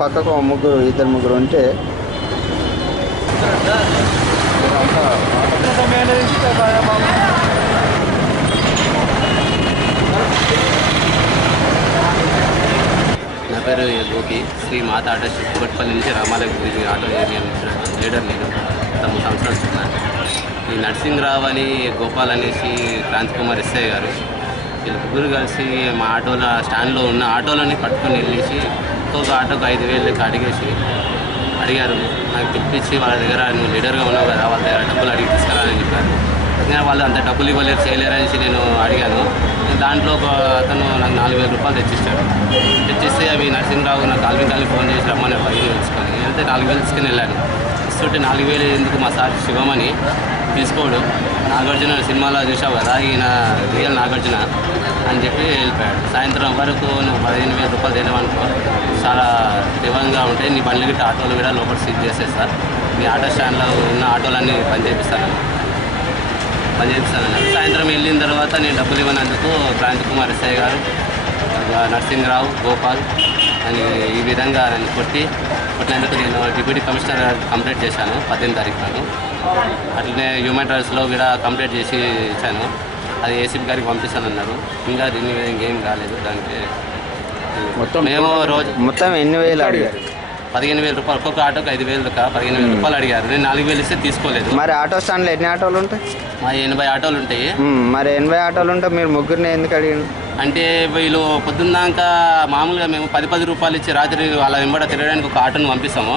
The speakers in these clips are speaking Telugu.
పక్కకు ముగ్గురు ఇద్దరు ముగ్గురు ఉంటే అంతా పేరు గోపి శ్రీ మాత ఆటో చిక్కుపట్టిపల్లి నుంచి రామాలయ గురించి ఆటో యూనియన్ లీడర్ నేను తొమ్మిది సంవత్సరాలు ఉన్నాను ఈ నర్సింగ్రావు అని గోపాల్ అనేసి క్రాంతి కుమార్ ఎస్ఐ గారు వీళ్ళు ముగ్గురు కలిసి మా ఆటోలో స్టాండ్లో ఉన్న ఆటోలని పట్టుకొని వెళ్ళేసి ఒక్కొక్క ఆటోకి ఐదు వేలు అడిగేసి అడిగారు. నాకు పిలిపించి వాళ్ళ దగ్గర నువ్వు లీడర్గా ఉన్నావు కదా వాళ్ళ దగ్గర డబ్బులు అడిగి తీసుకురాని చెప్పారు. నేను వాళ్ళు అంత డబ్బులు ఇవ్వలేరు చేయలేరు అనేసి నేను అడిగాను. దాంట్లో ఒక అతను నాకు నాలుగు వేల రూపాయలు తెచ్చిస్తాడు తెచ్చిస్తే అవి నరసింహరావు నాకు కాల్వి కాల్వి ఫోన్ చేసి రమ్మని పదిహేను తీసుకొని వెళ్తే నాలుగు వేలు తీసుకుని వెళ్ళాను. ఇస్తుంటే నాలుగు వేలు ఎందుకు మా సార్ శివమని తీసుకోడు నాగార్జున సినిమాలో చూసావు కదా ఈయన రియల్ నాగార్జున అని చెప్పి వెళ్ళిపోయాడు. సాయంత్రం వరకు నువ్వు పదిహేను వేల రూపాయలు తినవనుకో చాలా దివంగా ఉంటాయి నీ బండ్లు గిట్ట ఆటోలు కూడా లోపల సీజ్ చేసేస్తారు నీ ఆటో స్టాండ్లో ఉన్న ఆటోలన్నీ పని చేపిస్తాను చేపిస్తానన్నారు సాయంత్రం వెళ్ళిన తర్వాత నేను డబ్బులు ఇవ్వనందుకు క్రాంతి కుమార్ ఎస్ఐ గారు నరసింహరావు గోపాల్ అని ఈ విధంగా నన్ను కొట్టి కొట్టినందుకు నేను డిప్యూటీ కమిషనర్ గారికి కంప్లైంట్ చేశాను పద్దెనిమిది తారీఖు నాడు. అట్లనే హ్యూమన్ రైట్స్లో కూడా కంప్లైంట్ చేసి ఇచ్చాను. అది ఏసీపీ గారికి పంపిస్తానన్నారు. ఇంకా దీని మీద ఇంకేం కాలేదు. దానికి మొత్తం మేము రోజు మొత్తం ఎన్ని వేలు అడిగారు? పదిహేను వేల రూపాయలు ఒక్కొక్క ఆటోకి ఐదు వేలు పదిహేను వేల రూపాయలు అడిగారు. నేను నాలుగు వేలు ఇస్తే తీసుకోలేదు. మరి ఆటో స్టాండ్లో ఎన్ని ఆటోలు ఉంటాయి? మా ఎనభై ఆటోలు ఉంటాయి. మరి ఎనభై ఆటోలు ఉంటే మీరు ముగ్గురిని ఎందుకు అడిగారు? అంటే వీళ్ళు పొద్దున్నాక మామూలుగా మేము పది పది రూపాయలు ఇచ్చి రాత్రి వాళ్ళ వెంబడ తిరగడానికి ఒక ఆటోను పంపిస్తాము.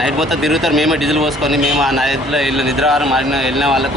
నైట్ మొత్తం తిరుగుతారు మేమే డీజిల్ పోసుకొని మేము ఆ నైట్లో వెళ్ళి నిద్రవారం మారిన వెళ్ళిన వాళ్ళకు